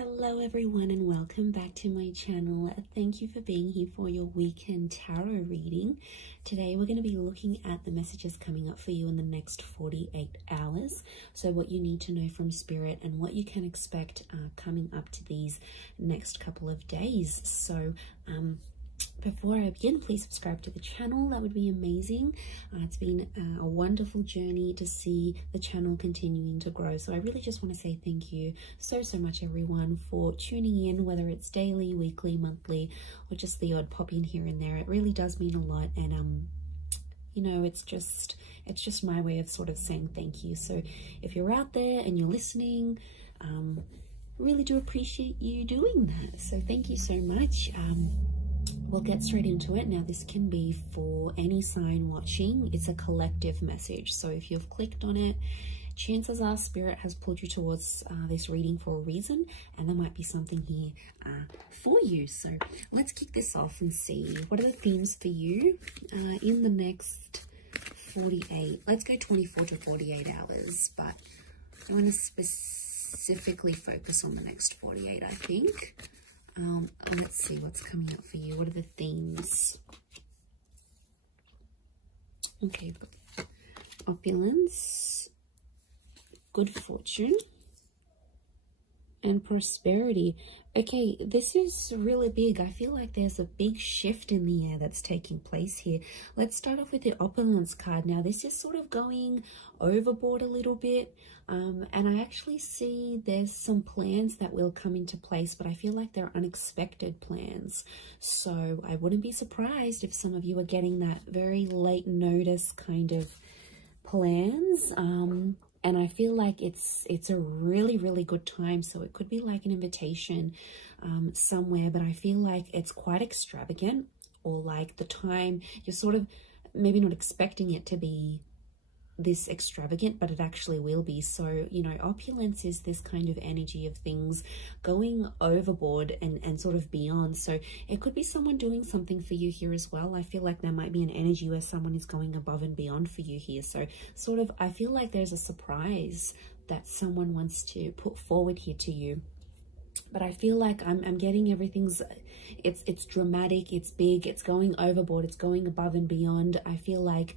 Hello everyone and welcome back to my channel. Thank you for being here for your weekend tarot reading. Today we're going to be looking at the messages coming up for you in the next 48 hours. So what you need to know from Spirit and what you can expect coming up to these next couple of days. So before I begin, please subscribe to the channel. That would be amazing. It's been a wonderful journey to see the channel continuing to grow. So I really just want to say thank you so much, everyone, for tuning in, whether it's daily, weekly, monthly, or just the odd pop in here and there. It really does mean a lot. And you know, it's just my way of sort of saying thank you. So if you're out there and you're listening, really do appreciate you doing that. So thank you so much. We'll get straight into it. Now, this can be for any sign watching. It's a collective message. So if you've clicked on it, chances are Spirit has pulled you towards this reading for a reason, and there might be something here for you. So let's kick this off and see what are the themes for you in the next 48. Let's go 24 to 48 hours, but I want to specifically focus on the next 48, I think. Let's see what's coming up for you. What are the themes? Okay, opulence, good fortune, and prosperity. Okay, this is really big. I feel like there's a big shift in the air that's taking place here. Let's start off with the opulence card. Now, this is sort of going overboard a little bit. And I actually see there's some plans that will come into place, but I feel like they're unexpected plans. So I wouldn't be surprised if some of you are getting that very late notice kind of plans. And I feel like it's a really good time. So it could be like an invitation somewhere, but I feel like it's quite extravagant, or like the time you're sort of maybe not expecting it to be this extravagant, but it actually will be. So, you know, opulence is this kind of energy of things going overboard and sort of beyond. So it could be someone doing something for you here as well. I feel like there might be an energy where someone is going above and beyond for you here. So sort of, I feel like there's a surprise that someone wants to put forward here to you. But I feel like I'm getting everything's, it's dramatic, it's big, it's going overboard, it's going above and beyond. I feel like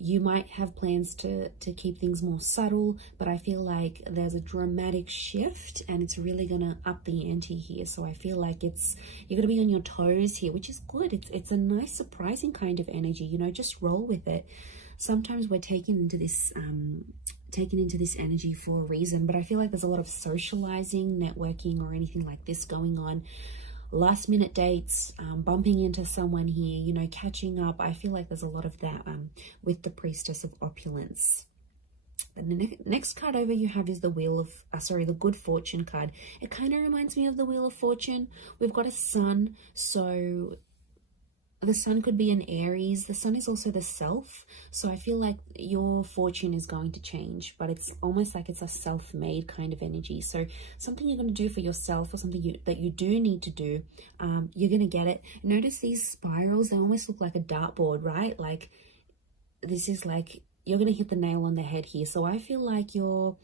you might have plans to keep things more subtle, but I feel like there's a dramatic shift and it's really going to up the ante here. So I feel like you're going to be on your toes here, which is good. It's a nice, surprising kind of energy, you know, just roll with it. Sometimes we're taken into this energy for a reason, but I feel like there's a lot of socializing, networking, or anything like this going on. Last minute dates, bumping into someone here, you know, catching up. I feel like there's a lot of that with the Priestess of Opulence. And the next card over you have is the Wheel of, the Good Fortune card. It kind of reminds me of the Wheel of Fortune. We've got a sun, so the sun could be an Aries. The sun is also the self. So I feel like your fortune is going to change, but it's almost like it's a self-made kind of energy. So something you're going to do for yourself, or something that you do need to do, you're going to get it. Notice these spirals, they almost look like a dartboard, right? Like this is like, you're going to hit the nail on the head here. So I feel like you're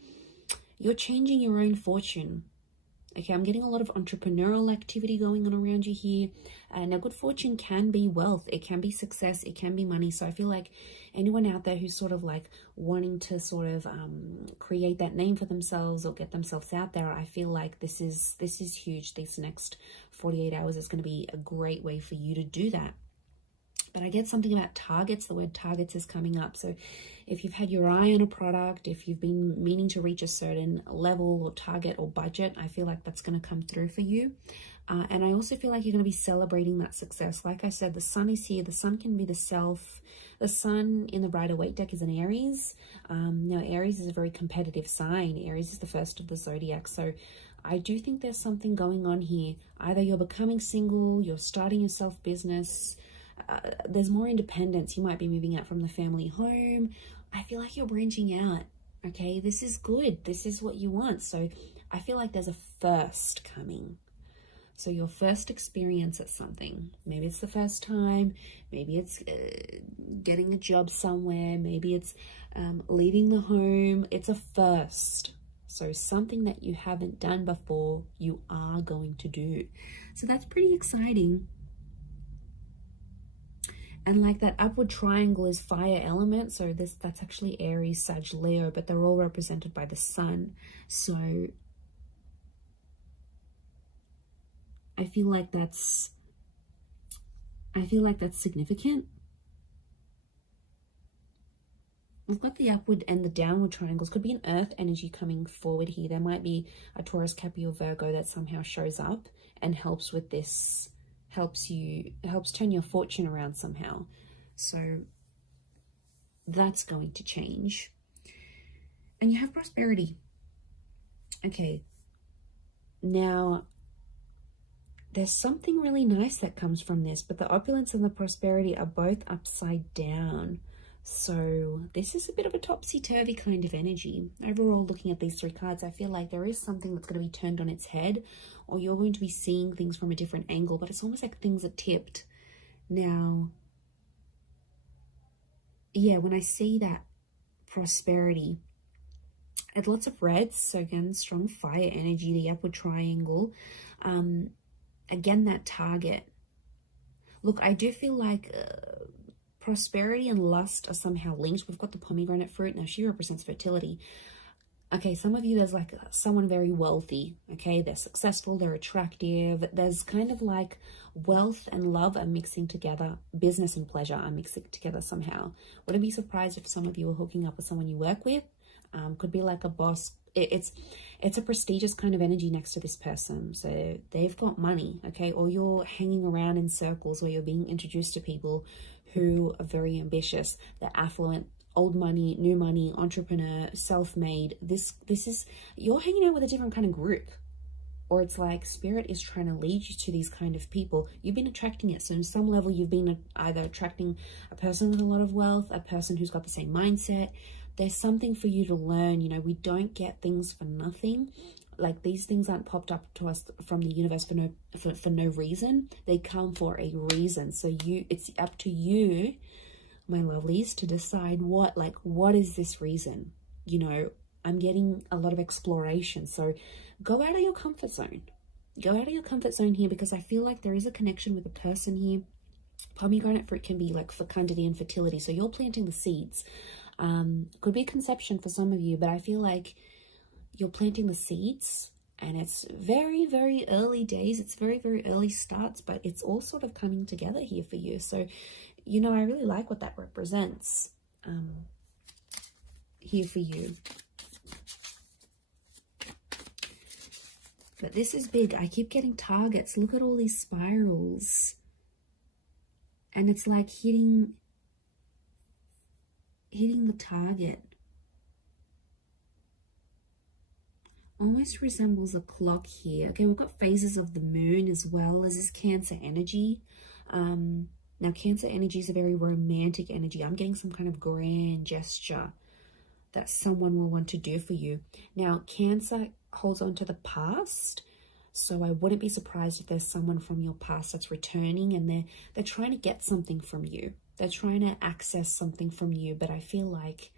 changing your own fortune. Okay, I'm getting a lot of entrepreneurial activity going on around you here. Now, good fortune can be wealth. It can be success. It can be money. So I feel like anyone out there who's sort of like wanting to sort of create that name for themselves or get themselves out there, I feel like this is huge. This next 48 hours is going to be a great way for you to do that. But I get something about targets. The word targets is coming up. So if you've had your eye on a product, if you've been meaning to reach a certain level or target or budget, I feel like that's going to come through for you. And I also feel like you're going to be celebrating that success. Like I said, the sun is here. The sun can be the self. The sun in the Rider-Waite deck is an Aries. Now, Aries is a very competitive sign. Aries is the first of the zodiac. So I do think there's something going on here. Either you're becoming single, you're starting your self-business, there's more independence. You might be moving out from the family home. I feel like you're branching out. Okay, this is good. This is what you want. So I feel like there's a first coming. So your first experience at something. Maybe it's the first time. Maybe it's getting a job somewhere. Maybe it's leaving the home. It's a first. So something that you haven't done before, you are going to do. So that's pretty exciting. And like that upward triangle is fire element. So that's actually Aries, Sag, Leo, but they're all represented by the sun. So I feel like that's significant. We've got the upward and the downward triangles. Could be an earth energy coming forward here. There might be a Taurus, Capricorn, Virgo that somehow shows up and helps with this, helps turn your fortune around somehow. So that's going to change. And you have prosperity. Okay. Now, there's something really nice that comes from this, but the opulence and the prosperity are both upside down. So this is a bit of a topsy-turvy kind of energy. Overall, looking at these three cards, I feel like there is something that's going to be turned on its head, or you're going to be seeing things from a different angle, but it's almost like things are tipped. Now, yeah, when I see that prosperity, it's lots of reds. So again, strong fire energy, the upward triangle. Again, that target. Look, I do feel like prosperity and lust are somehow linked. We've got the pomegranate fruit. Now, she represents fertility. Okay, some of you, there's like someone very wealthy. Okay, they're successful, they're attractive. There's kind of like wealth and love are mixing together. Business and pleasure are mixing together somehow. Wouldn't be surprised if some of you are hooking up with someone you work with. Could be like a boss. It's a prestigious kind of energy next to this person. So they've got money, okay? Or you're hanging around in circles where you're being introduced to people who are very ambitious. They're affluent, old money, new money, entrepreneur, self-made. This is, you're hanging out with a different kind of group. Or it's like spirit is trying to lead you to these kind of people. You've been attracting it. So on some level, you've been either attracting a person with a lot of wealth, a person who's got the same mindset. There's something for you to learn. You know, we don't get things for nothing. Like, these things aren't popped up to us from the universe for no reason. They come for a reason. So it's up to you, my lovelies, to decide what is this reason? You know, I'm getting a lot of exploration. So go out of your comfort zone. Go out of your comfort zone here, because I feel like there is a connection with a person here. Pomegranate fruit can be like fecundity and fertility. So you're planting the seeds. Could be conception for some of you, but I feel like you're planting the seeds, and it's very, very early days. It's very, very early starts, but it's all sort of coming together here for you. So, you know, I really like what that represents here for you. But this is big. I keep getting targets. Look at all these spirals. And it's like hitting the target. Almost resembles a clock here. Okay, we've got phases of the moon as well as this Cancer energy. Now, Cancer energy is a very romantic energy. I'm getting some kind of grand gesture that someone will want to do for you. Now, Cancer holds on to the past. So I wouldn't be surprised if there's someone from your past that's returning, and they're trying to get something from you. They're trying to access something from you, but I feel like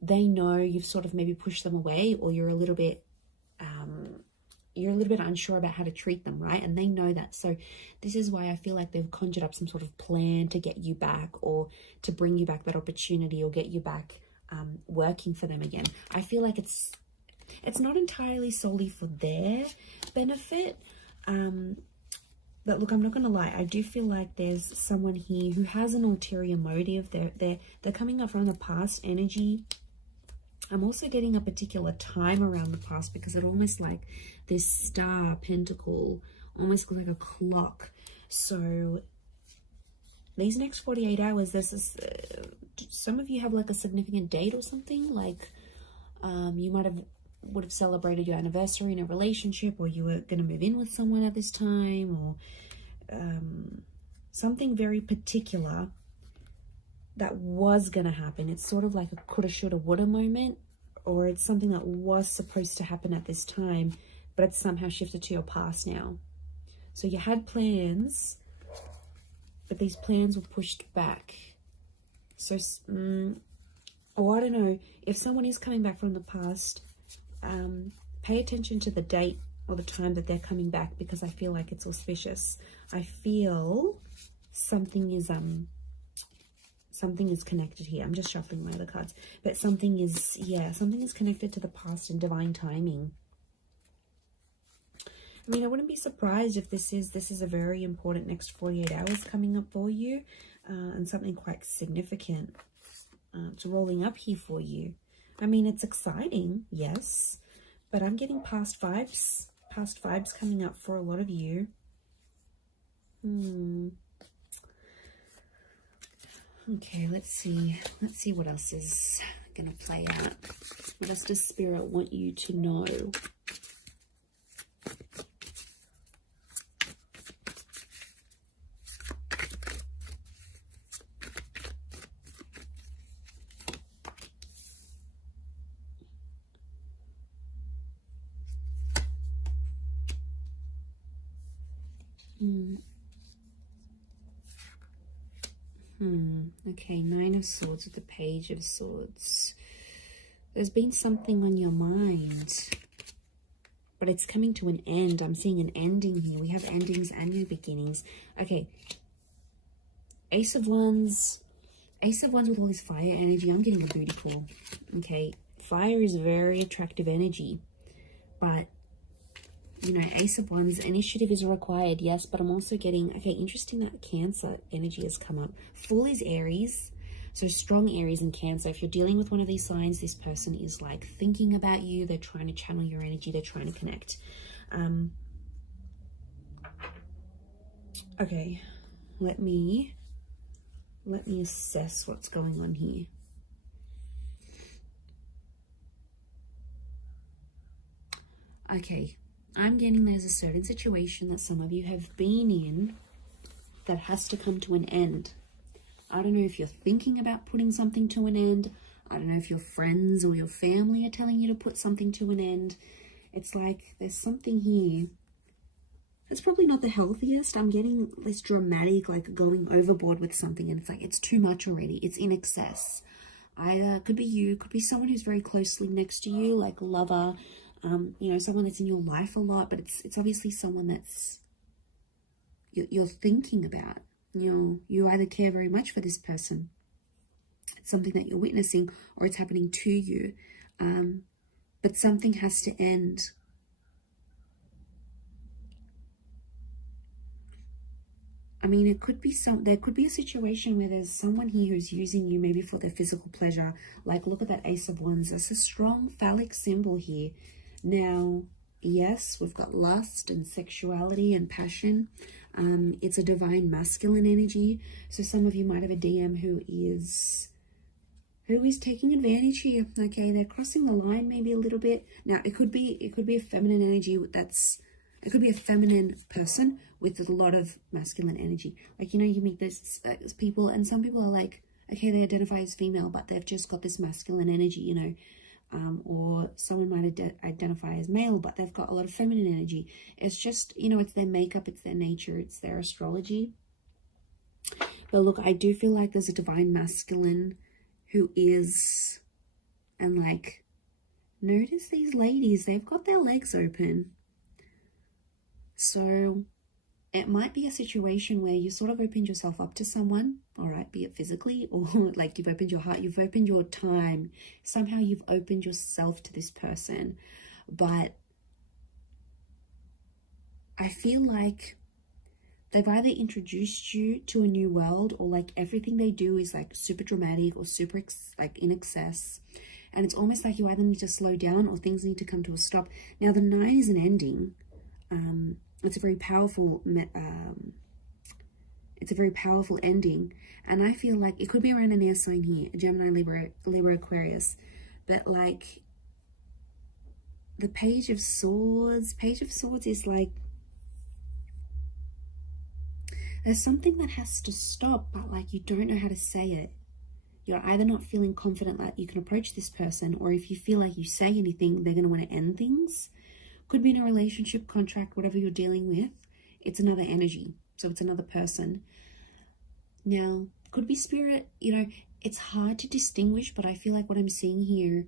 they know you've sort of maybe pushed them away, or you're a little bit unsure about how to treat them, right? And they know that. So this is why I feel like they've conjured up some sort of plan to get you back, or to bring you back that opportunity, or get you back working for them again. I feel like it's not entirely solely for their benefit. But look, I'm not going to lie. I do feel like there's someone here who has an ulterior motive. They're coming up from the past energy. I'm also getting a particular time around the past, because it almost like this star pentacle, almost like a clock. So these next 48 hours, there's this, some of you have like a significant date or something. Like you would have celebrated your anniversary in a relationship, or you were going to move in with someone at this time, or something very particular that was going to happen. It's sort of like a coulda, shoulda, woulda moment, or it's something that was supposed to happen at this time, but it's somehow shifted to your past now. So you had plans, but these plans were pushed back. So, or I don't know, if someone is coming back from the past, Pay attention to the date or the time that they're coming back, because I feel like it's auspicious. I feel something is connected here. I'm just shuffling my other cards, but something is, yeah, something is connected to the past and divine timing. I mean, I wouldn't be surprised if this is a very important next 48 hours coming up for you, and something quite significant it's rolling up here for you. I mean, it's exciting, yes, but I'm getting past vibes coming up for a lot of you. Okay, let's see what else is gonna play out. What else does Spirit want you to know? Okay, Nine of Swords with the Page of Swords. There's been something on your mind, but it's coming to an end. I'm seeing an ending here. We have endings and new beginnings. Okay, Ace of Wands with all this fire energy. I'm getting a booty call. Okay, fire is very attractive energy, but you know, Ace of Wands, initiative is required, yes, but I'm also getting, okay, interesting that Cancer energy has come up. Fool is Aries, so strong Aries and Cancer. If you're dealing with one of these signs, this person is like thinking about you. They're trying to channel your energy. They're trying to connect. Okay, let me assess what's going on here. Okay. I'm getting there's a certain situation that some of you have been in that has to come to an end. I don't know if you're thinking about putting something to an end. I don't know if your friends or your family are telling you to put something to an end. It's like there's something here. It's probably not the healthiest. I'm getting this dramatic, like going overboard with something, and it's like it's too much already. It's in excess. Either could be you, could be someone who's very closely next to you, like a lover, you know, someone that's in your life a lot, but it's obviously someone that's you're thinking about. You either care very much for this person, it's something that you're witnessing, or it's happening to you, but something has to end. I mean, it could be there could be a situation where there's someone here who's using you maybe for their physical pleasure. Like, look at that Ace of Wands. That's a strong phallic symbol here. Now, yes, we've got lust and sexuality and passion. It's a divine masculine energy. So some of you might have a DM who is taking advantage here. Okay, they're crossing the line maybe a little bit. Now, it could be a feminine energy it could be a feminine person with a lot of masculine energy. Like, you know, you meet those people, and some people are like, okay, they identify as female, but they've just got this masculine energy, you know. Or someone might identify as male, but they've got a lot of feminine energy. It's just, you know, it's their makeup, it's their nature, it's their astrology. But look, I do feel like there's a divine masculine who is, and like, notice these ladies, they've got their legs open. So it might be a situation where you sort of opened yourself up to someone, all right, be it physically or like you've opened your heart, you've opened your time. Somehow you've opened yourself to this person. But I feel like they've either introduced you to a new world, or like everything they do is like super dramatic or super like in excess. And it's almost like you either need to slow down or things need to come to a stop. Now, the 9 is an ending. It's a very powerful ending, and I feel like it could be around an air sign here, Gemini, Libra, Aquarius, but like the Page of Swords is like there's something that has to stop, but like you don't know how to say it. You're either not feeling confident that you can approach this person, or if you feel like you say anything, they're going to want to end things. Could be in a relationship, contract, whatever you're dealing with. It's another energy. So it's another person. Now, could be spirit. You know, it's hard to distinguish, but I feel like what I'm seeing here,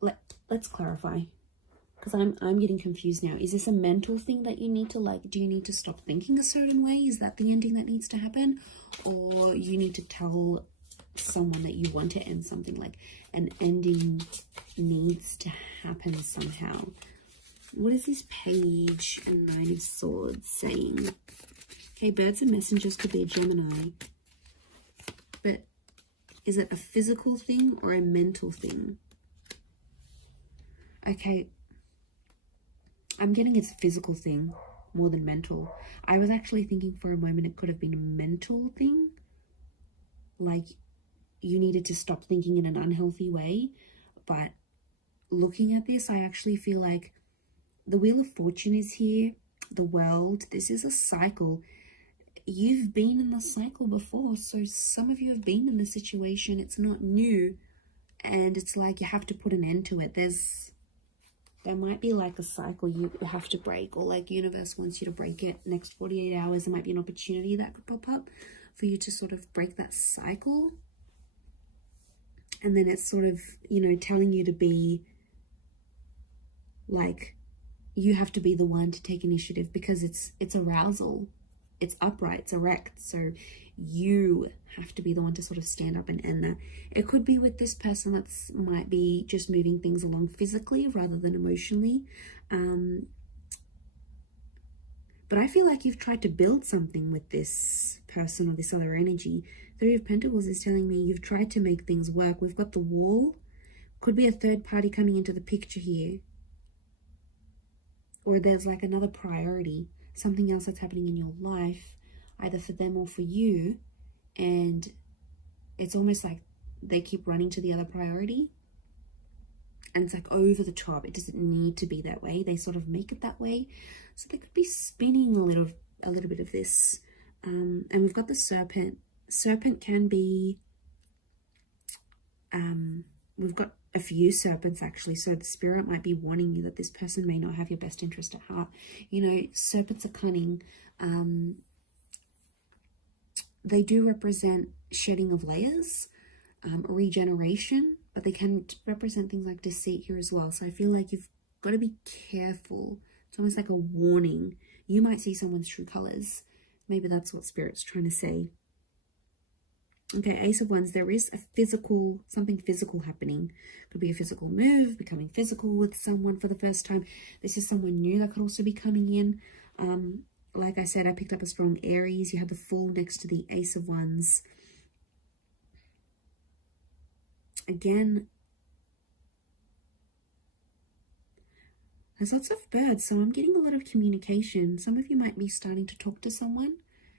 let's clarify, because I'm getting confused now. Is this a mental thing that you need to, like, do you need to stop thinking a certain way? Is that the ending that needs to happen? Or you need to tell someone that you want to end something, like an ending needs to happen somehow? What is this Page and Nine of Swords saying? Okay, birds and messengers could be a Gemini. But is it a physical thing or a mental thing? Okay, I'm getting it's a physical thing more than mental. I was actually thinking for a moment it could have been a mental thing. Like you needed to stop thinking in an unhealthy way. But looking at this, I actually feel like the Wheel of Fortune is here. The World. This is a cycle. You've been in the cycle before. So some of you have been in the situation. It's not new. And it's like you have to put an end to it. There might be like a cycle you have to break, or like universe wants you to break it. Next 48 hours, there might be an opportunity that could pop up for you to sort of break that cycle. And then it's sort of, you know, telling you to be like, you have to be the one to take initiative, because it's arousal, it's upright, it's erect. So you have to be the one to sort of stand up and end that. It could be with this person that's might be just moving things along physically rather than emotionally. But I feel like you've tried to build something with this person or this other energy. Three of Pentacles is telling me you've tried to make things work. We've got the Wall. Could be a third party coming into the picture here. Or there's like another priority, something else that's happening in your life, either for them or for you. And it's almost like they keep running to the other priority. And it's like over the top. It doesn't need to be that way. They sort of make it that way. So they could be spinning a little bit of this. And we've got the Serpent. Serpent can be, we've got a few serpents actually, so the spirit might be warning you that this person may not have your best interest at heart. You know, serpents are cunning. They do represent shedding of layers, regeneration, but they can represent things like deceit here as well. So I feel like you've got to be careful. It's almost like a warning. You might see someone's true colors. Maybe that's what spirit's trying to say. Okay, Ace of Wands, there is a physical, something physical happening. Could be a physical move, becoming physical with someone for the first time. This is someone new that could also be coming in. Like I said, I picked up a strong Aries. You have the Fool next to the Ace of Wands. Again, there's lots of birds, so I'm getting a lot of communication. Some of you might be starting to talk to someone,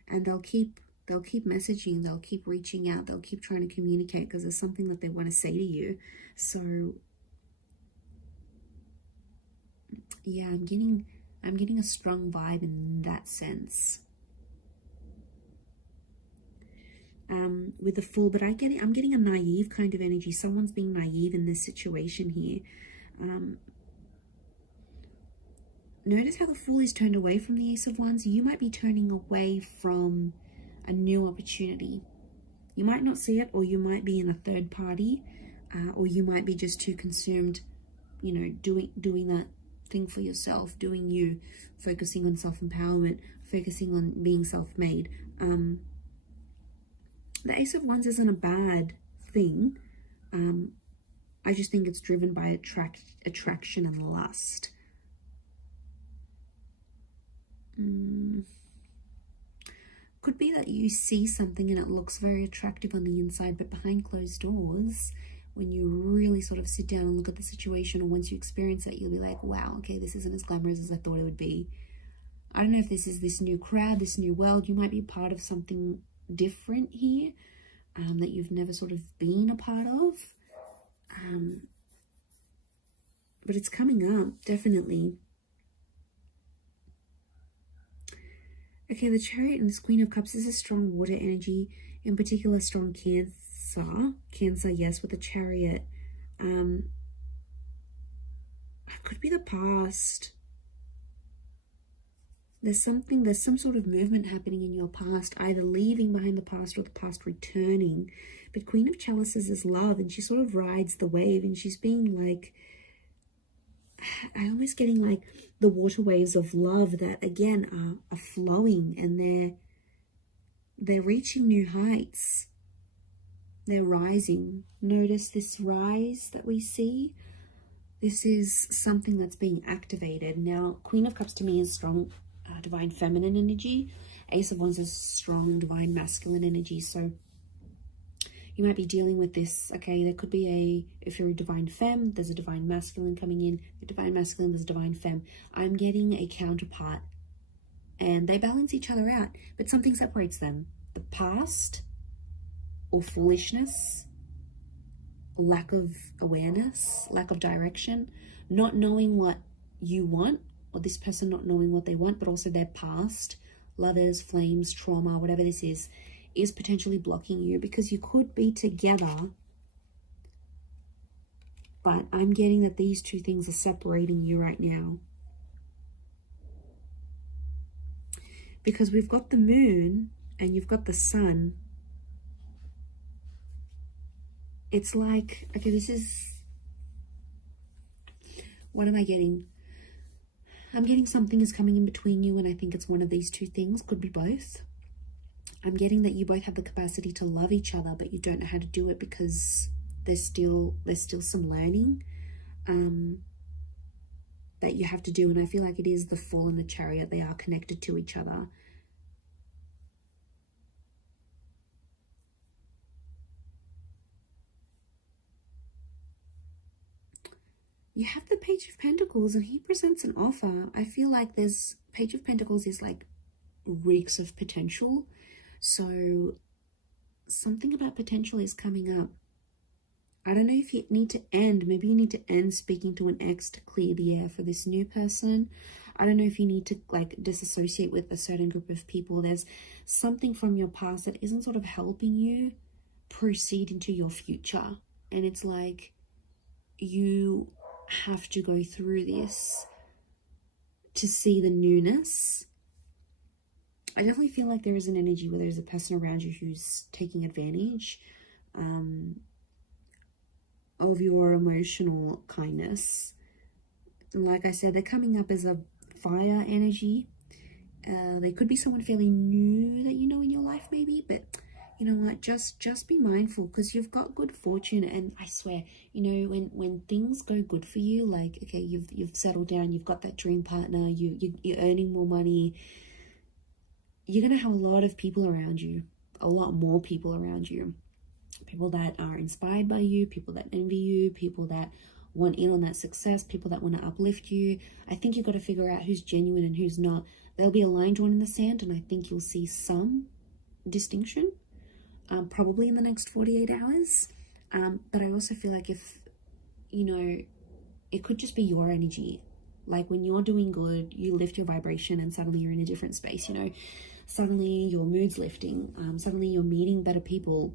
and they'll keep messaging, they'll keep reaching out, they'll keep trying to communicate because there's something that they want to say to you. So yeah, I'm getting a strong vibe in that sense. With the Fool, but I'm getting a naive kind of energy. Someone's being naive in this situation here. Notice how the Fool is turned away from the Ace of Wands. You might be turning away from a new opportunity. You might not see it, or you might be in a third party, or you might be just too consumed, you know, doing that thing for yourself, doing you, focusing on self-empowerment, focusing on being self-made. The Ace of Wands isn't a bad thing. I just think it's driven by attraction and lust. Could be that you see something and it looks very attractive on the inside, but behind closed doors, when you really sort of sit down and look at the situation, or once you experience it, you'll be like, wow, okay, this isn't as glamorous as I thought it would be. I don't know if this is this new crowd, this new world. You might be part of something different here, that you've never sort of been a part of. But it's coming up, definitely. Okay, the Chariot and this Queen of Cups is a strong water energy, in particular strong Cancer. Cancer, yes, with the Chariot. It could be the past. There's some sort of movement happening in your past, either leaving behind the past or the past returning. But Queen of Chalices is love, and she sort of rides the wave, and she's being like, I'm almost getting like the water waves of love that again are flowing, and they're reaching new heights. They're rising. Notice this rise that we see. This is something that's being activated. Now, Queen of Cups to me is strong divine feminine energy. Ace of Wands is strong divine masculine energy. So you might be dealing with this. Okay, there could be if you're a divine femme, there's a divine masculine coming in. The divine masculine, there's a divine femme. I'm getting a counterpart, and they balance each other out, but something separates them. The past, or foolishness, lack of awareness, lack of direction, not knowing what you want, or this person not knowing what they want, but also their past, lovers, flames, trauma, whatever this is potentially blocking you, because you could be together, but I'm getting that these two things are separating you right now. Because we've got the moon and you've got the sun. It's like, okay, this is, what am I getting? I'm getting something is coming in between you, and I think it's one of these two things, could be both. I'm getting that you both have the capacity to love each other, but you don't know how to do it because there's still some learning that you have to do. And I feel like it is the Fool and the Chariot. They are connected to each other. You have the Page of Pentacles, and he presents an offer. I feel like there's Page of Pentacles is like reeks of potential. So something about potential is coming up. I don't know if you need to end. Maybe you need to end speaking to an ex to clear the air for this new person. I don't know if you need to like disassociate with a certain group of people. There's something from your past that isn't sort of helping you proceed into your future. And it's like you have to go through this to see the newness. I definitely feel like there is an energy where there's a person around you who's taking advantage of your emotional kindness. And like I said, they're coming up as a fire energy. They could be someone fairly new that you know in your life maybe, but you know what, just be mindful, because you've got good fortune. And I swear, you know, when things go good for you, like, okay, you've settled down, you've got that dream partner, you're earning more money, you're going to have a lot of people around you, a lot more people around you. People that are inspired by you, people that envy you, people that want in on that success, people that want to uplift you. I think you've got to figure out who's genuine and who's not. There'll be a line drawn in the sand, and I think you'll see some distinction, probably in the next 48 hours. But I also feel like if, you know, it could just be your energy. Like when you're doing good, you lift your vibration and suddenly you're in a different space, you know. Suddenly your mood's lifting. Suddenly you're meeting better people.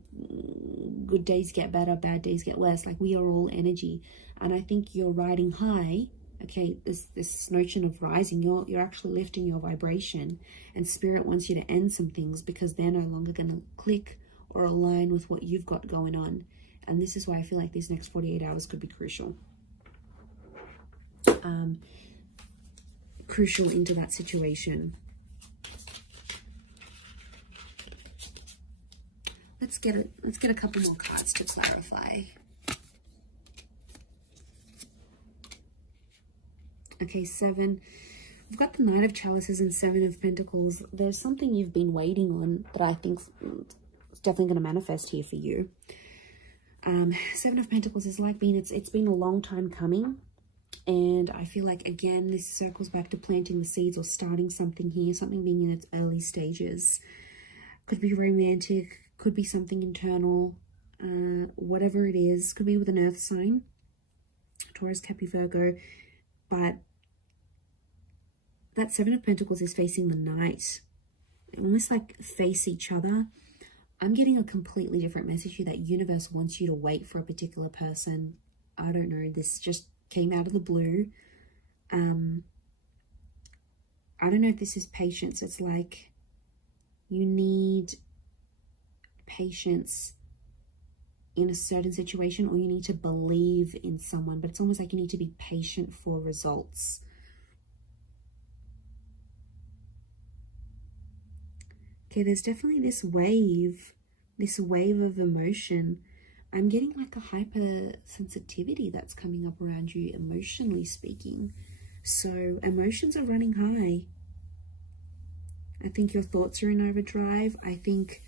Good days get better, bad days get worse. Like we are all energy. And I think you're riding high. Okay, this notion of rising, you're actually lifting your vibration. And Spirit wants you to end some things because they're no longer going to click or align with what you've got going on. And this is why I feel like these next 48 hours could be crucial. Crucial into that situation. Let's get a couple more cards to clarify. Okay, 7. We've got the Knight of Chalices and 7 of Pentacles. There's something you've been waiting on that I think is definitely going to manifest here for you. 7 of Pentacles is like it's been a long time coming. And I feel like, again, this circles back to planting the seeds or starting something here, something being in its early stages. Could be romantic, could be something internal, whatever it is. Could be with an earth sign, Taurus, Capricorn, Virgo. But that 7 of Pentacles is facing the Knight. Almost like face each other. I'm getting a completely different message here, that universe wants you to wait for a particular person. I don't know, this just came out of the blue. I I don't know if this is patience. It's like you need patience in a certain situation, or you need to believe in someone, but it's almost like you need to be patient for results. Okay, there's definitely this wave of emotion. I'm getting like a hypersensitivity that's coming up around you, emotionally speaking. So emotions are running high. I think your thoughts are in overdrive. I think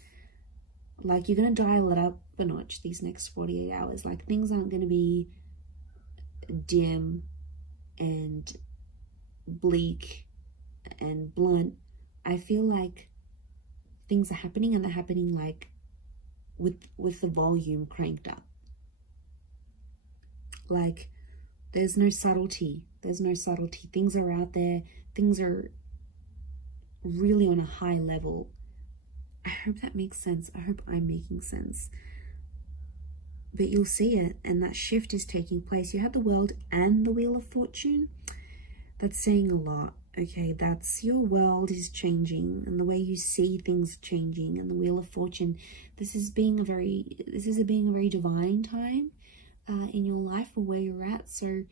like you're going to dial it up a notch these next 48 hours. Like things aren't going to be dim and bleak and blunt. I feel like things are happening, and they're happening like with the volume cranked up. Like there's no subtlety. Things are out there. Things are really on a high level. I hope that makes sense. I hope I'm making sense. But you'll see it, and that shift is taking place. You have the World and the Wheel of Fortune. That's saying a lot. Okay, that's your world is changing, and the way you see things changing, and the Wheel of Fortune. This is being a very divine time in your life, or where you're at. So,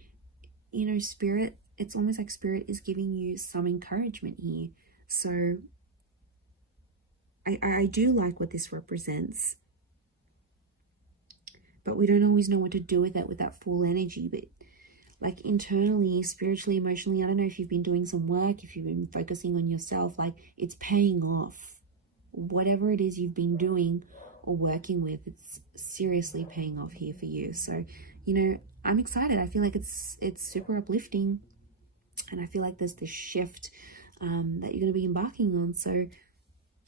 you know, Spirit, it's almost like Spirit is giving you some encouragement here. So I do like what this represents, but we don't always know what to do with that full energy. But like internally, spiritually, emotionally, I don't know if you've been doing some work, if you've been focusing on yourself, like it's paying off. Whatever it is you've been doing or working with, it's seriously paying off here for you. So, you know, I'm excited. I feel like it's super uplifting, and I feel like there's this shift that you're going to be embarking on. So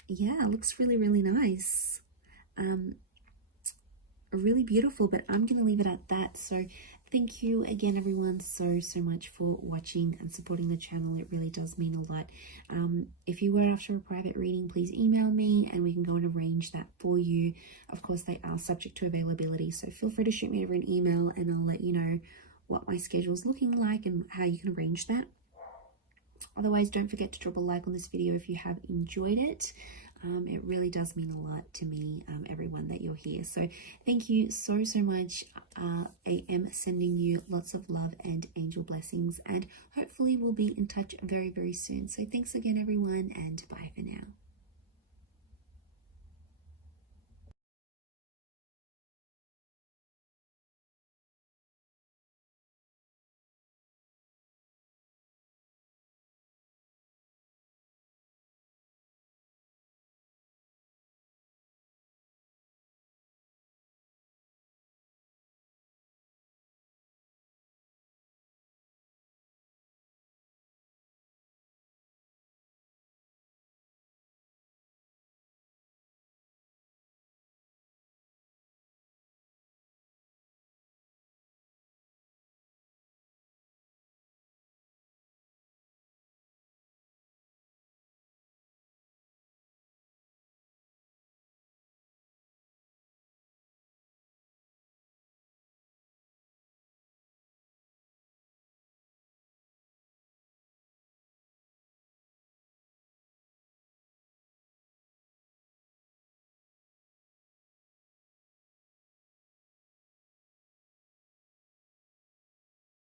yeah, it looks really, really nice. Really beautiful, but I'm going to leave it at that. So thank you again, everyone, so much for watching and supporting the channel. It really does mean a lot. If you were after a private reading, please email me and we can go and arrange that for you. Of course, they are subject to availability, so feel free to shoot me over an email and I'll let you know what my schedule is looking like and how you can arrange that. Otherwise, don't forget to drop a like on this video if you have enjoyed it. It really does mean a lot to me, everyone, that you're here. So thank you so much. I am sending you lots of love and angel blessings, and hopefully we'll be in touch very, very soon. So thanks again, everyone, and bye for now.